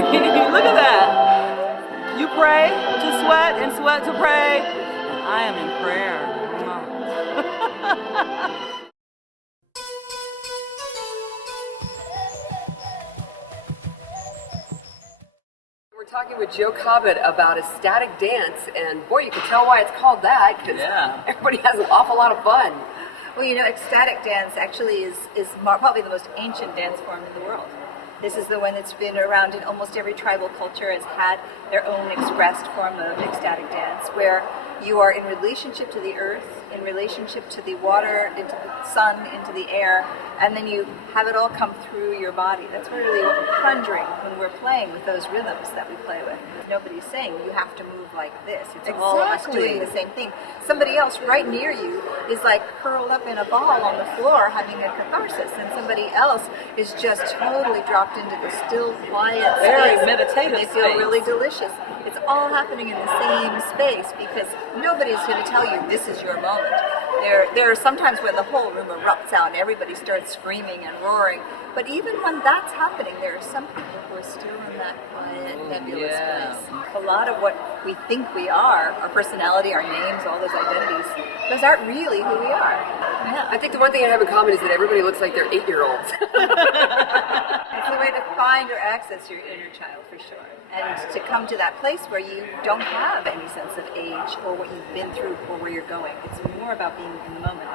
Look at that. You pray to sweat and sweat to pray. And I am in prayer. We're talking with Joe Cobbett about Ecstatic Dance, and boy, you can tell why it's called that, because everybody has an awful lot of fun. Well, you know, ecstatic dance actually is probably the most ancient dance form in the world. This is the one that's been around in almost every tribal culture, has had their own expressed form of ecstatic dance, where you are in relationship to the earth, in relationship to the water, into the sun, into the air, and then you have it all come through your body. That's really what we're conjuring when we're playing with those rhythms that we play with. Nobody's saying you have to move like this. It's all of us doing the same thing. Somebody else right near you is like curled up in a ball on the floor having a catharsis, and somebody else is just totally dropped into the still, quiet very space. meditative They feel really delicious. It's all happening in the same space because nobody's going to tell you this is your moment. There are sometimes when the whole room erupts out and everybody starts screaming and roaring, but even when that's happening, there are some people who are still in that quiet, nebulous place. A lot of what we think we are, our personality, our names, all those identities, those aren't really who we are. Yeah. I think the one thing I have in common is that everybody looks like they're 8-year-olds. It's the way to find or access your inner child, for sure. And to come to that place where you don't have any sense of age or what you've been through or where you're going. It's more about being in the moment,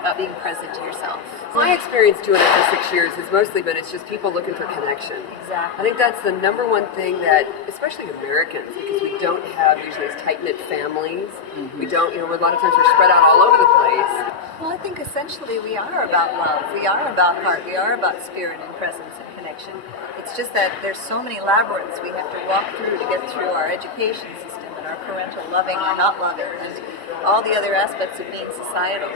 about being present to yourself. My experience doing it for 6 years has mostly been it's just people looking for connection. Exactly. I think that's the number one thing that, especially Americans, because we don't have usually as tight-knit families. We don't, a lot of times we're spread out all over the place. Well, I think essentially we are about love. We are about heart. We are about spirit and presence and connection. It's just that there's so many labyrinths we have to walk through to get through our education system and our parental loving or not loving and all the other aspects of being societal.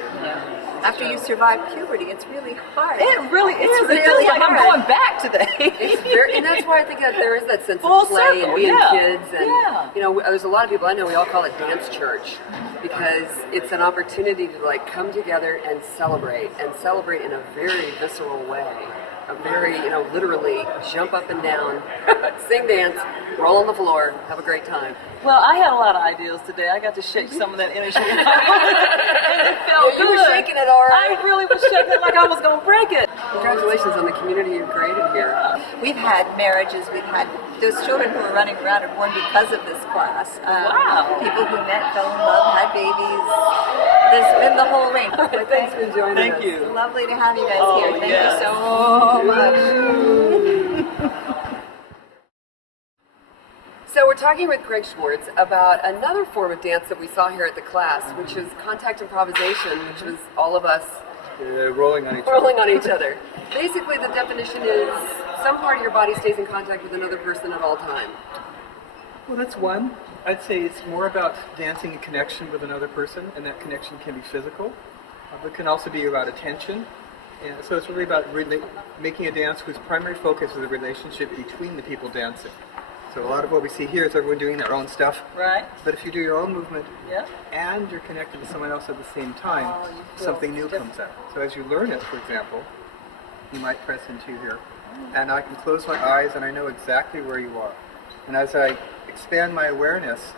After you survive puberty, it's really hard. It really is. It's really it feels like hard. I'm going back today. And that's why I think that there is that sense Full of play circle, and being yeah. kids. And, there's a lot of people I know, we all call it dance church because it's an opportunity to come together and celebrate in a very visceral way. A very, literally jump up and down, sing, dance, roll on the floor, have a great time. Well, I had a lot of ideas today. I got to shake some of that energy. And it felt good. You were shaking it all right. I really was shaking it like I was going to break it. Congratulations on the community you've created here. We've had marriages, we've had those children who are running around are born because of this class. Wow. People who met, fell in love, had babies. There's been the whole range. Thanks for joining us. Thank you. It's lovely to have you guys here. Thank yes. you so much. So we're talking with Craig Schwartz about another form of dance that we saw here at the class, which is contact improvisation, which was all of us rolling on each other. Basically, the definition is some part of your body stays in contact with another person at all time. Well, that's one. I'd say it's more about dancing in connection with another person, and that connection can be physical, but can also be about attention. And so it's really about making a dance whose primary focus is the relationship between the people dancing. So a lot of what we see here is everyone doing their own stuff. Right. But if you do your own movement Yeah. and you're connected to someone else at the same time, something new comes out. So as you learn it, for example, you might press into here, and I can close my eyes and I know exactly where you are. And as I expand my awareness,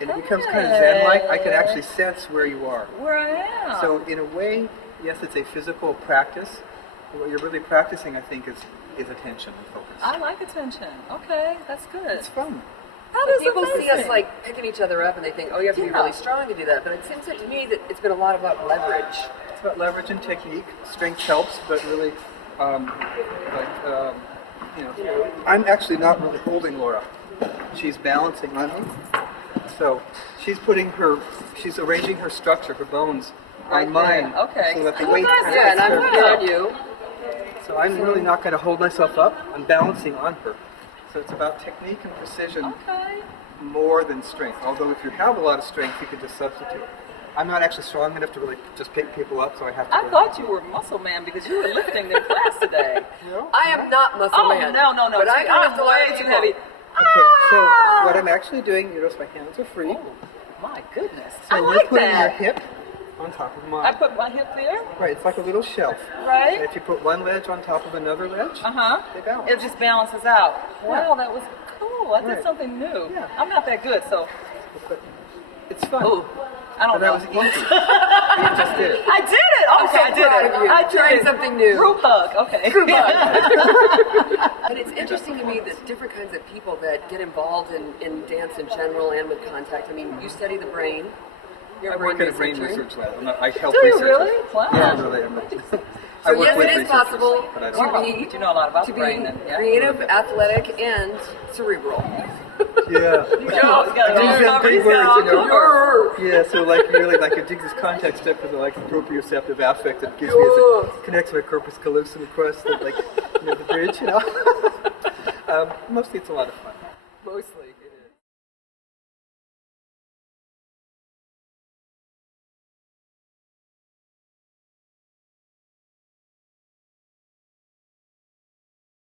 it becomes kind of zen-like. I can actually sense where you are. Where I am. So in a way, yes, it's a physical practice. But what you're really practicing, I think, is attention and focus. I like attention. Okay, that's good. It's fun. That is People see us amazing. picking each other up and they think, oh, you have to be really strong to do that. But it seems to me that it's been a lot about leverage. It's about leverage and technique. Strength helps, but really, I'm actually not really holding Lora. She's balancing on me. So she's arranging her structure, her bones, on mine. Okay. So that the weight Yeah, and I'm here on you. So I'm really not going to hold myself up. I'm balancing on her. So it's about technique and precision more than strength. Although if you have a lot of strength, you could just substitute. I'm not actually strong enough to really just pick people up, so I have to... I thought you were muscle man because you were lifting their class today. I am not muscle man. No. But I can lift a lot way of too people. heavy. Okay, so what I'm actually doing, you notice my hands are free. Oh, my goodness. So I we're like putting that. your hip on top of I mine. put my hip there, Right, it's like a little shelf. And right? if you put one ledge on top of another ledge, Uh-huh. they balance. It just balances out. Wow, that was cool. I did Right. something new. Yeah. I'm not that good, so But it's fun. oh, I don't But that know. was easy. You just did it. I did it. Okay, so I did proud it. of you. I did Trying it. something new. Group hug. Okay. And it's interesting to me the different kinds of people that get involved in dance in general and with contact. I mean, you study the brain. You're I a work at a brain researcher. research lab. I help Do you researchers. really? Wow. Yeah, I really am. So yes, it is researchers, possible but I to don't. be You know a lot about to the brain be then. Yeah. creative, athletic, and cerebral. Yeah. He's got it These all are covered. big He's got it all words, you know. covered. Yeah, so like really like I dig this contact step with like proprioceptive affect that gives me as it connects my corpus callosum across the like the bridge, you know. Mostly it's a lot of fun. Mostly.